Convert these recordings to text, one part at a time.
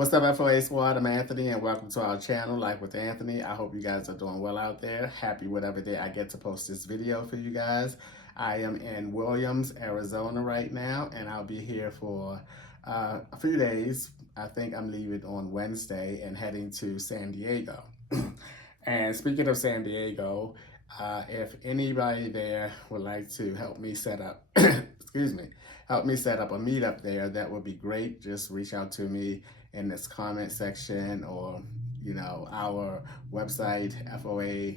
What's up, FOA Squad? I'm Anthony, and welcome to our channel, Life with Anthony. I hope you guys are doing well out there. Happy whatever day I get to post this video for you guys. I am in Williams, Arizona right now, and I'll be here for a few days. I think I'm leaving on Wednesday and heading to San Diego. And speaking of San Diego, if anybody there would like to help me set up, help me set up a meetup there, that would be great. Just reach out to me in this comment section or, our website, FOA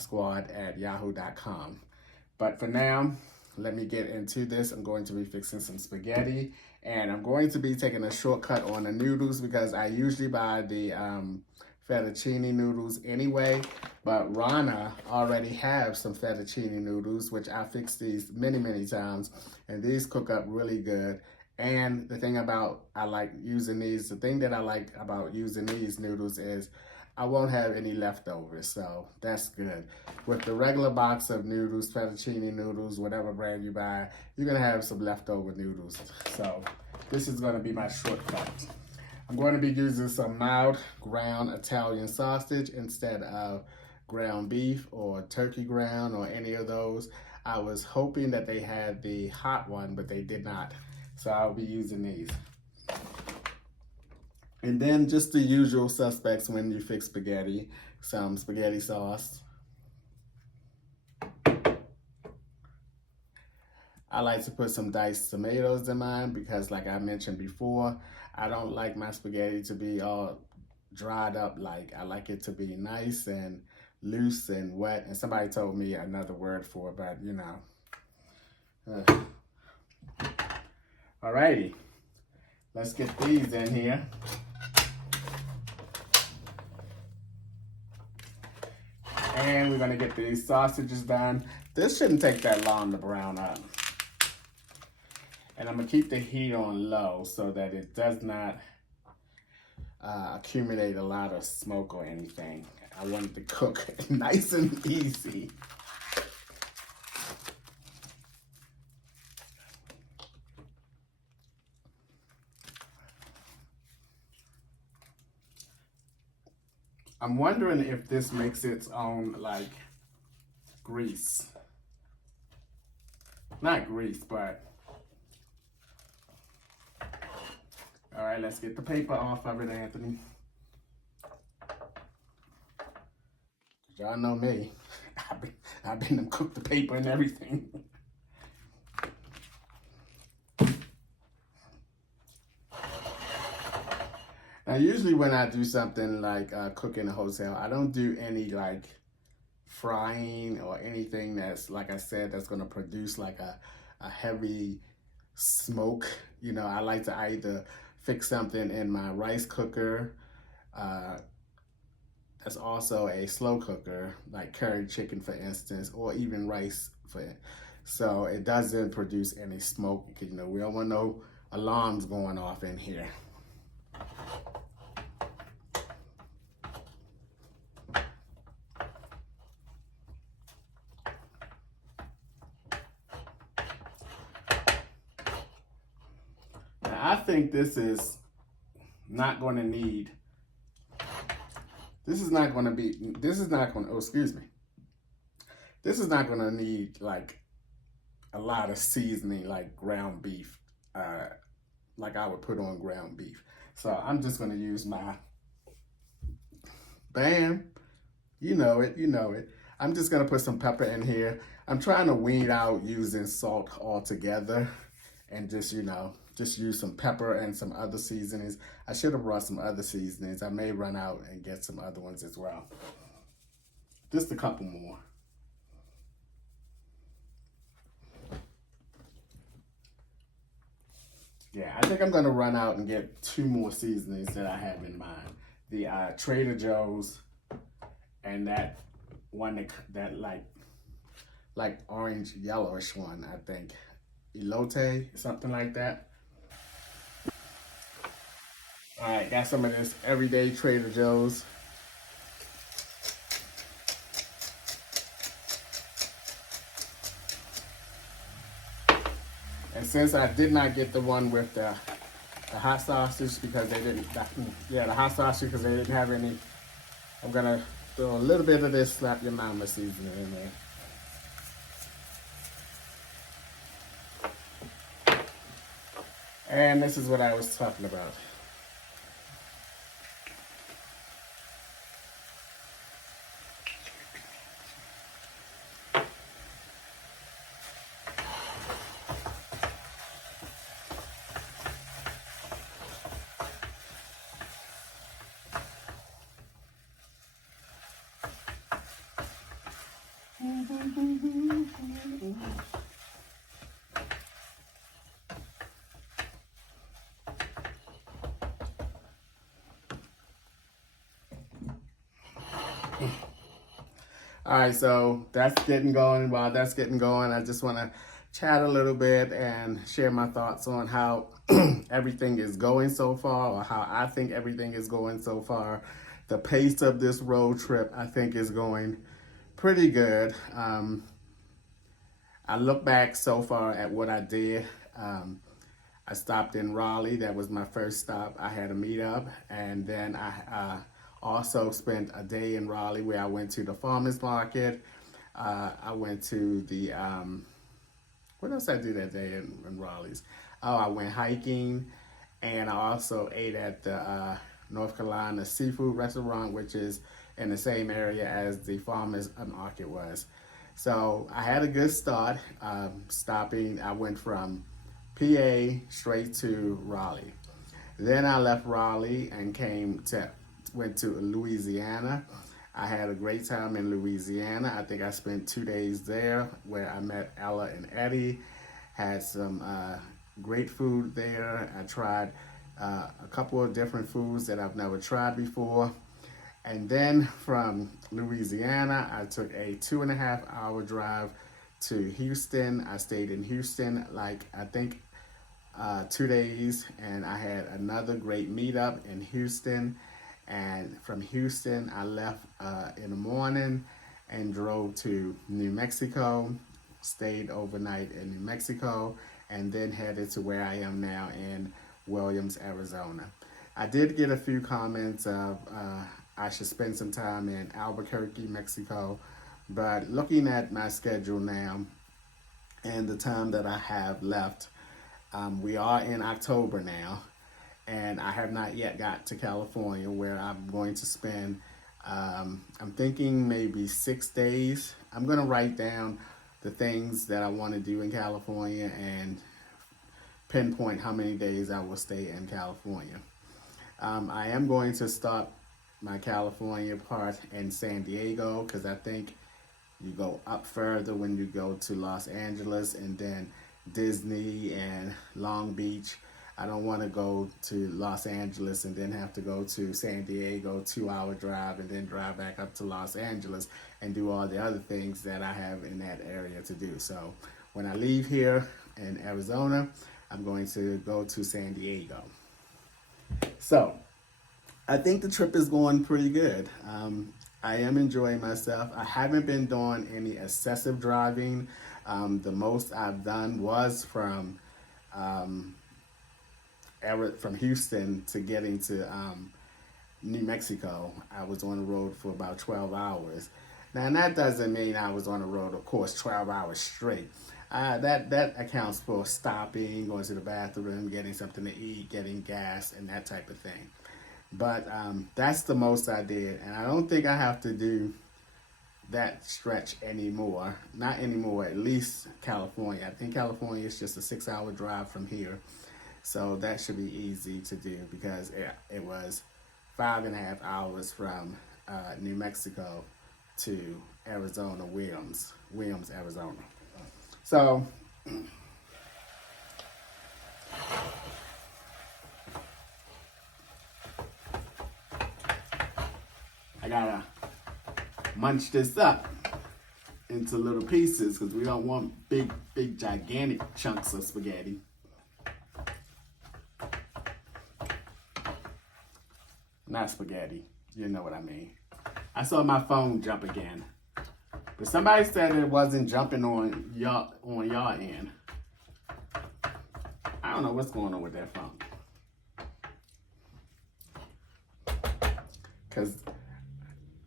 squad at yahoo.com. But for now, let me get into this. I'm going to be fixing some spaghetti, and I'm going to be taking a shortcut on the noodles because I usually buy the fettuccine noodles anyway, but Rana already have some fettuccine noodles, which I fixed these many times, and these cook up really good. And the thing about the thing that I like about using these noodles is I won't have any leftovers, so that's good. With the regular box of noodles, fettuccine noodles, whatever brand you buy, you're gonna have some leftover noodles. So this is gonna be my shortcut. I'm going to be using some mild ground Italian sausage instead of ground beef or turkey ground or any of those. I was hoping that they had the hot one, but they did not. So I'll be using these. And then just the usual suspects when you fix spaghetti, some spaghetti sauce. I like to put some diced tomatoes in mine because, like I mentioned before, I don't like my spaghetti to be all dried up. I like it to be nice and loose and wet. And somebody told me another word for it, but Alrighty, let's get these in here. And we're gonna get these sausages done. This shouldn't take that long to brown up. And I'm gonna keep the heat on low so that it does not accumulate a lot of smoke or anything. I want it to cook nice and easy. I'm wondering if this makes its own grease. Not grease, but all right, let's get the paper off of it, Anthony. Y'all know me. I've been to cook the paper and everything. Now, usually when I do something like cook in a hotel, I don't do any frying or anything that's, like I said, that's gonna produce a heavy smoke. I like to either fix something in my rice cooker. That's also a slow cooker, like curry chicken, for instance, or even rice, so it doesn't produce any smoke. Because, we don't want no alarms going off in here. I think this is not going to need, this is not going to need a lot of seasoning like ground beef, like I would put on ground beef. So I'm just going to use my, bam, you know it. I'm just going to put some pepper in here. I'm trying to wean out using salt altogether and just use some pepper and some other seasonings. I should have brought some other seasonings. I may run out and get some other ones as well. Just a couple more. Yeah, I think I'm gonna run out and get 2 more seasonings that I have in mind. The Trader Joe's and that one that like orange yellowish one, I think. Elote, something like that. All right, got some of this everyday Trader Joe's. And since I did not get the one with the The hot sausage because they didn't, yeah, the hot sausage because they didn't have any. I'm gonna throw a little bit of this slap your mama seasoning in there. And this is what I was talking about. All right, so that's getting going. While that's getting going, I just want to chat a little bit and share my thoughts on how everything is going so far, or how I think everything is going so far. The pace of this road trip, I think, is going pretty good. I look back so far at what I did. I stopped in Raleigh. That was my first stop. I had a meetup, and then I also spent a day in Raleigh where I went to the farmers market. I went to the, what else I do that day in Raleigh's? Oh, I went hiking, and I also ate at the North Carolina seafood restaurant, which is in the same area as the farmers market was. So I had a good start stopping. I went from PA straight to Raleigh. Then I left Raleigh and went to Louisiana. I had a great time in Louisiana. I think I spent 2 days there where I met Ella and Eddie, had some great food there. I tried a couple of different foods that I've never tried before. And then from Louisiana, I took a 2.5-hour drive to Houston. I stayed in Houston like I think 2 days, and I had another great meetup in Houston. And from Houston, I left in the morning and drove to New Mexico, stayed overnight in New Mexico, and then headed to where I am now in Williams, Arizona. I did get a few comments of I should spend some time in Albuquerque, Mexico, but looking at my schedule now and the time that I have left, we are in October now, and I have not yet got to California where I'm going to spend, I'm thinking maybe 6 days. I'm going to write down the things that I want to do in California and pinpoint how many days I will stay in California. I am going to start my California part in San Diego because I think you go up further when you go to Los Angeles and then Disney and Long Beach. I don't want to go to Los Angeles and then have to go to San Diego, 2-hour drive, and then drive back up to Los Angeles and do all the other things that I have in that area to do. So when I leave here in Arizona, I'm going to go to San Diego. So I think the trip is going pretty good. I am enjoying myself. I haven't been doing any excessive driving. The most I've done was from Houston to getting to New Mexico. I was on the road for about 12 hours. Now, and that doesn't mean I was on the road, of course, 12 hours straight. That accounts for stopping, going to the bathroom, getting something to eat, getting gas, and that type of thing. But that's the most I did, and I don't think I have to do that stretch anymore. Not anymore, at least California. I think California is just a 6-hour drive from here. So that should be easy to do because it was 5.5 hours from New Mexico to Arizona, Williams, Arizona. So I gotta munch this up into little pieces because we don't want big, gigantic chunks of spaghetti. Not spaghetti, you know what I mean. I saw my phone jump again, but somebody said it wasn't jumping on y'all end. I don't know what's going on with that phone. because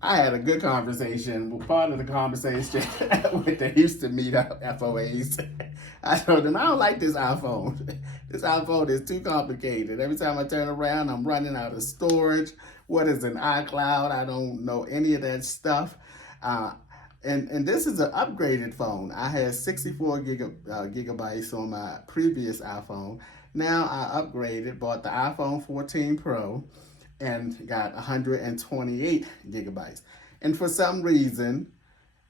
I had a good conversation. Part of the conversation with the Houston meetup FOAs, I told them I don't like this iPhone. This iPhone is too complicated. Every time I turn around, I'm running out of storage. What is an iCloud? I don't know any of that stuff. And this is an upgraded phone. I had 64 gigabytes on my previous iPhone. Now I upgraded, bought the iPhone 14 Pro, and got 128 gigabytes. And for some reason,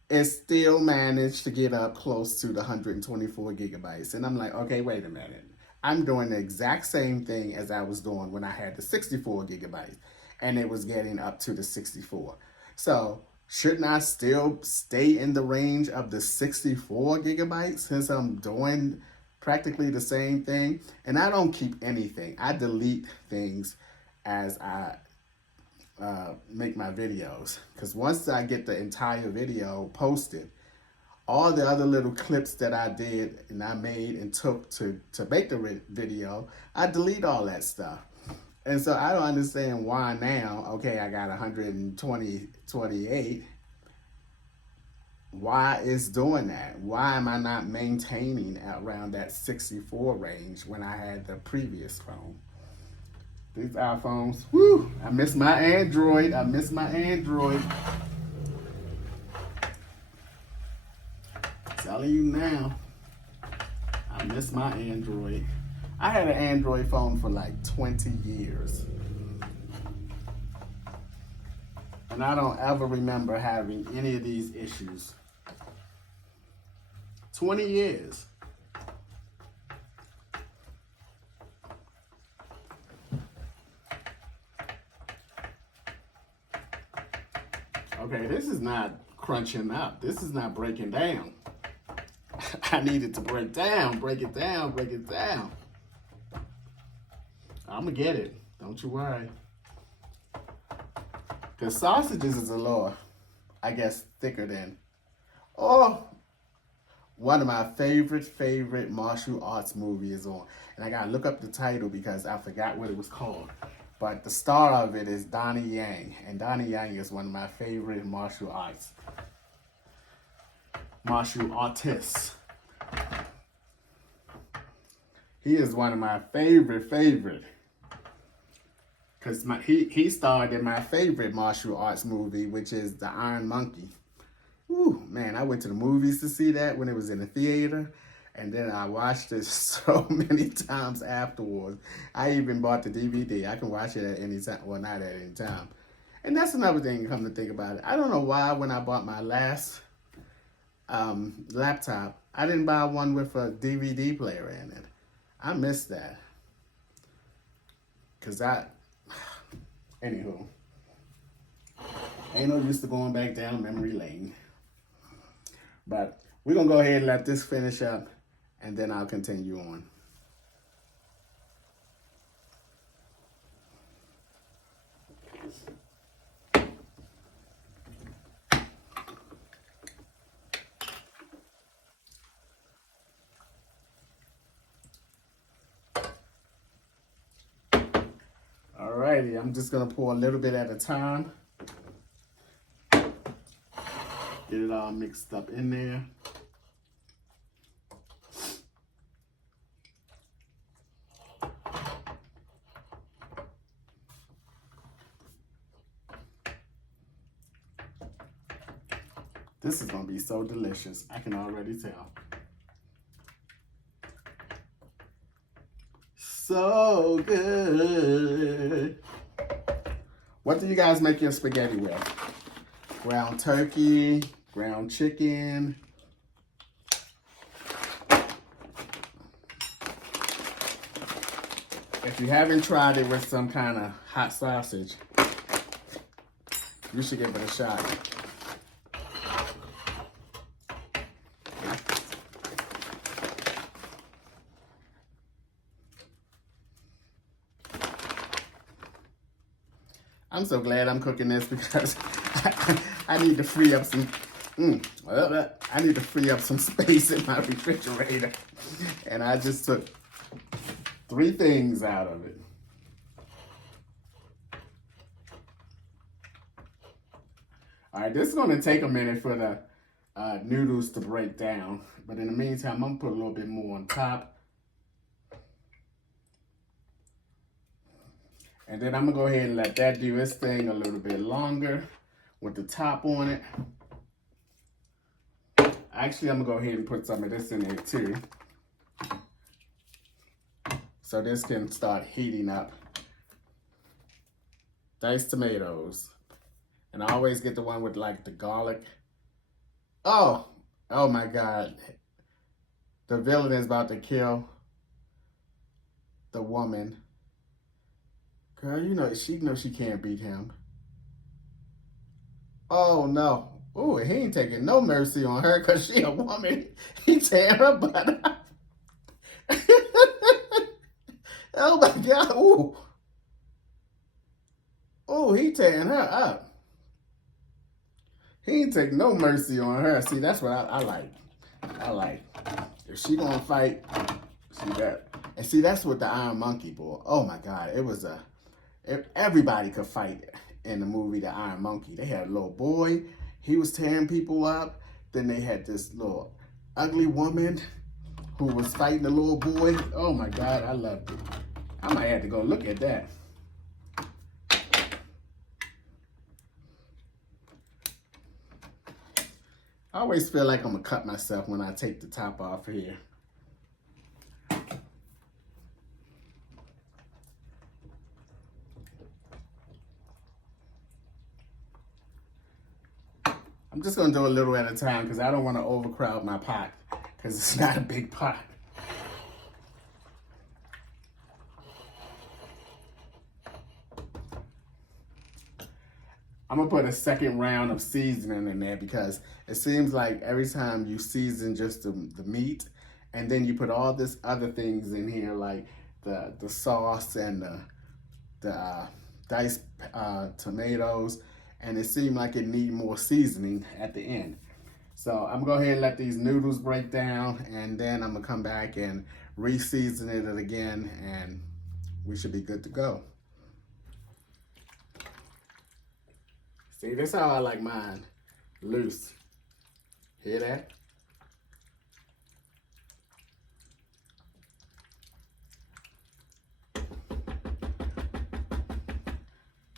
it still managed to get up close to the 124 gigabytes. And I'm like, okay, wait a minute. I'm doing the exact same thing as I was doing when I had the 64 gigabytes, and it was getting up to the 64. So shouldn't I still stay in the range of the 64 gigabytes since I'm doing practically the same thing? And I don't keep anything. I delete things as I make my videos. Because once I get the entire video posted, all the other little clips that I did and I made and took to make the video, I delete all that stuff. And so I don't understand why now, okay, I got 128. Why is doing that? Why am I not maintaining around that 64 range when I had the previous phone? These iPhones, whoo, I miss my Android. I miss my Android. Telling you now, I miss my Android. I had an Android phone for like 20 years. And I don't ever remember having any of these issues. 20 years. Okay, this is not crunching up. This is not breaking down. I needed to break down, break it down, break it down. I'm gonna get it. Don't you worry. Because sausages is a little, I guess, thicker than. Oh, one of my favorite martial arts movies is on. And I gotta look up the title because I forgot what it was called. But the star of it is Donnie Yang. And Donnie Yang is one of my favorite martial artists. He is one of my favorite. Because he starred in my favorite martial arts movie, which is The Iron Monkey. Ooh, man, I went to the movies to see that when it was in the theater. And then I watched it so many times afterwards. I even bought the DVD. I can watch it at any time. Well, not at any time. And that's another thing, come to think about it. I don't know why when I bought my last laptop, I didn't buy one with a DVD player in it. I missed that. Anywho, ain't no use to going back down memory lane. But we're going to go ahead and let this finish up, and then I'll continue on. Alrighty, I'm just going to pour a little bit at a time. Get it all mixed up in there. This is going to be so delicious. I can already tell. So good. What do you guys make your spaghetti with? Ground turkey, ground chicken. If you haven't tried it with some kind of hot sausage, you should give it a shot. I'm so glad I'm cooking this because I need to free up some. I need to free up some space in my refrigerator, and I just took 3 things out of it. All right, this is gonna take a minute for the noodles to break down. But in the meantime, I'm gonna put a little bit more on top. And then I'm gonna go ahead and let that do its thing a little bit longer with the top on it. Actually, I'm gonna go ahead and put some of this in there too. So this can start heating up. Diced tomatoes. And I always get the one with like the garlic. Oh my God. The villain is about to kill the woman. Girl, you know she knows she can't beat him. Oh no. Oh, he ain't taking no mercy on her because she a woman. He tearing her butt up. Oh my God. Ooh. Oh, he tearing her up. He ain't take no mercy on her. See, that's what I like. I like. If she gonna fight, see that. And see, that's what the Iron Monkey, boy. Oh my God. It was everybody could fight in the movie The Iron Monkey. They had a little boy. He was tearing people up. Then they had this little ugly woman who was fighting the little boy. Oh my God, I loved it. I might have to go look at that. I always feel like I'm gonna cut myself when I take the top off here. I'm just gonna do a little at a time because I don't want to overcrowd my pot because it's not a big pot. I'm gonna put a second round of seasoning in there because it seems like every time you season just the meat and then you put all this other things in here like the sauce and the diced tomatoes, and it seemed like it needed more seasoning at the end. So I'm gonna go ahead and let these noodles break down, and then I'm gonna come back and re-season it again, and we should be good to go. See, this is how I like mine, loose. Hear that?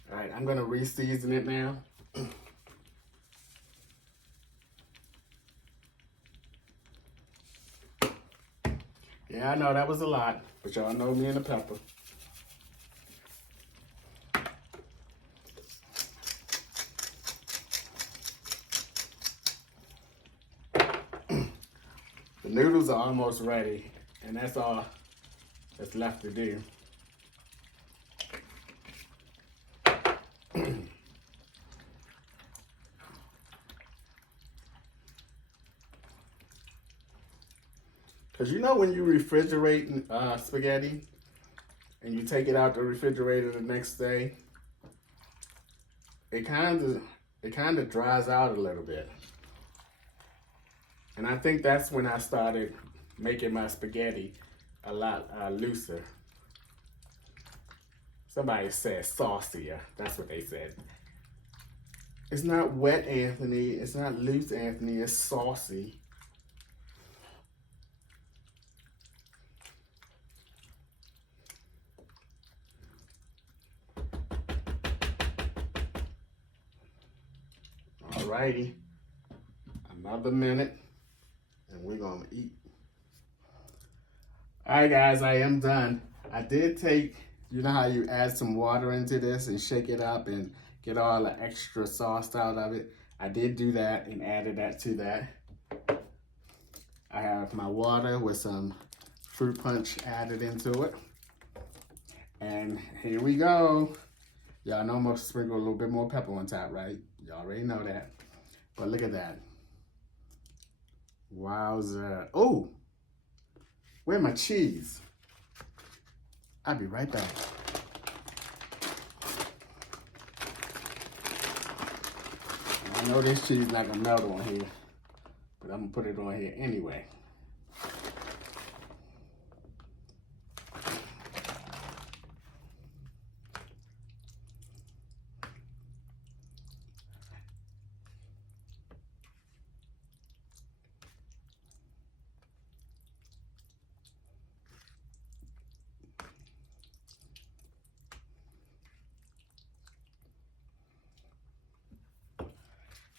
All right, I'm gonna re-season it now. Yeah, I know that was a lot, but y'all know me and the pepper. The noodles are almost ready, and that's all that's left to do. Because you know when you refrigerate spaghetti and you take it out the refrigerator the next day, it kind of dries out a little bit. And I think that's when I started making my spaghetti a lot looser. Somebody said saucier. That's what they said. It's not wet, Anthony. It's not loose, Anthony. It's saucy. Alrighty. Another minute. And we're gonna eat. All right, guys, I am done. I did take, you know how you add some water into this and shake it up and get all the extra sauce out of it? I did do that and added that to that. I have my water with some fruit punch added into it. And here we go. Y'all know I'm gonna sprinkle a little bit more pepper on top, right? Y'all already know that. But look at that. Wowza. Oh, where's my cheese? I'll be right back. I know this cheese not gonna melt on here, but I'm gonna put it on here anyway.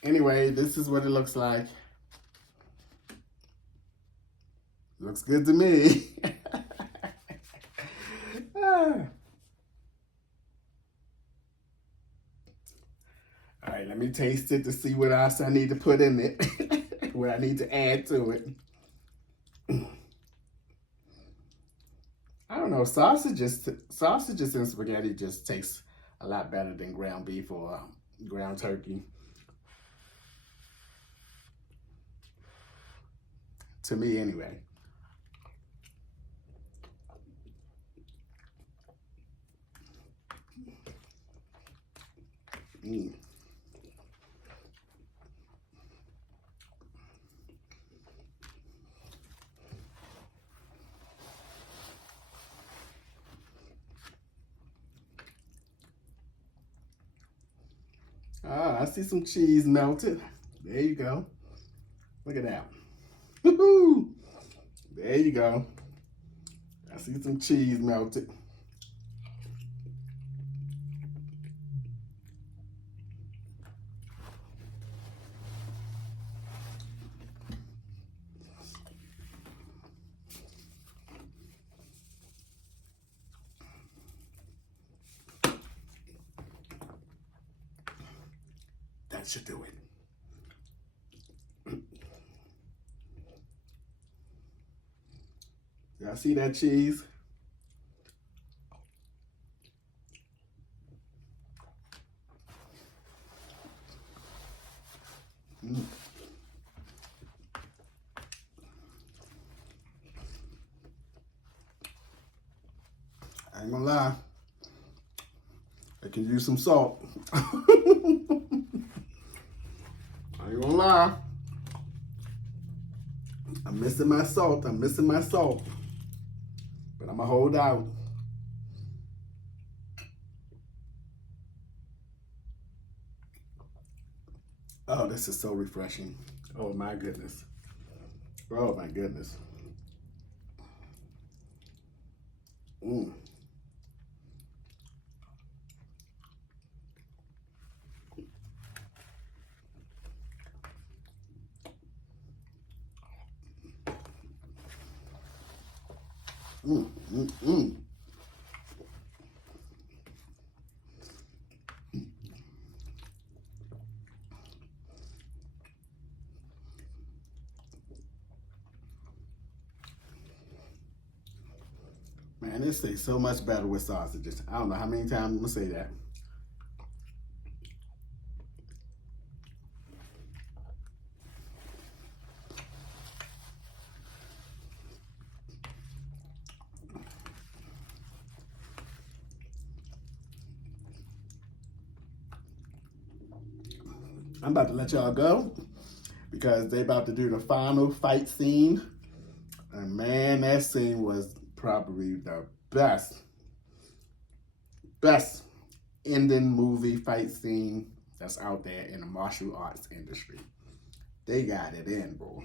Anyway, this is what it looks like. Looks good to me. All right, let me taste it to see what else I need to put in it, what I need to add to it. I don't know, sausages and spaghetti just tastes a lot better than ground beef or ground turkey. To me, anyway. Ah, I see some cheese melted. There you go. Look at that. Woohoo! There you go. I see some cheese melted. That should do it. Y'all see that cheese? I ain't gonna lie. I can use some salt. I ain't gonna lie. I'm missing my salt. But I'm gonna hold out. Oh, this is so refreshing. Oh my goodness. Oh my goodness. Mm. Mm, mm, mm. Man, this tastes so much better with sausages. I don't know how many times I'm gonna say that. I'm about to let y'all go because they about to do the final fight scene. And man, that scene was probably the best ending movie fight scene that's out there in the martial arts industry. They got it in, bro.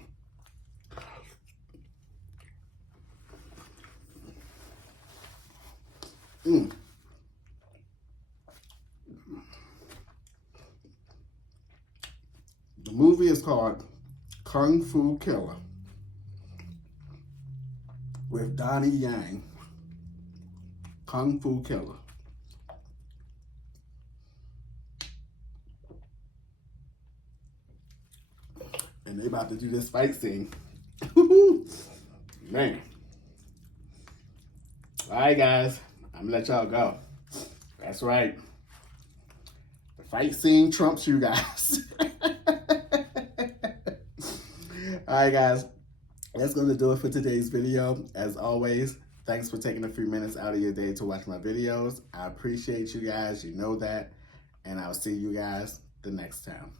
Mm. The movie is called Kung Fu Killer with Donnie Yang. Kung Fu Killer. And they about to do this fight scene. Man. All right, guys. I'm gonna let y'all go. That's right. The fight scene trumps you guys. All right, guys. That's going to do it for today's video. As always, thanks for taking a few minutes out of your day to watch my videos. I appreciate you guys. You know that. And I'll see you guys the next time.